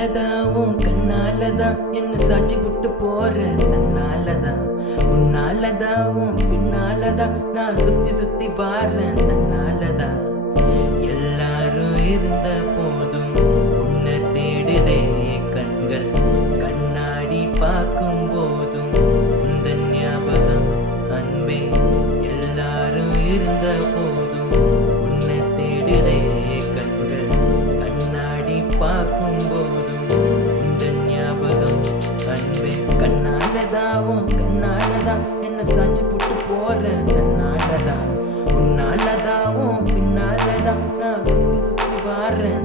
கண்ணாலதான் உன் கண்ணாலதான் என்ன சாட்சி விட்டு போற தன்னாலதான் உன்னாலதான் உன் பின்னாலதான் நான் சுத்தி சுத்தி வாரேன் தன்னாலதான் எல்லாரும் இருந்த போதும் உன்னை தேடுதே கண்கள் கண்ணாடி பார்க்கும் போதும் உந்தன் ஞாபகம் அன்பே எல்லாரும் இருந்த போதும் உன்னை தேடுதே கண்கள் கண்ணாடி பார்க்கும் போதும் உந்தன் ஞாபகம் அன்பே கண்ணாலதான் என்ன சாட்சி போட்டு போற தன்னாலதான் உன்னாலதான் உன் பின்னாலதான் நான் சுத்தி சுத்தி வாரேன்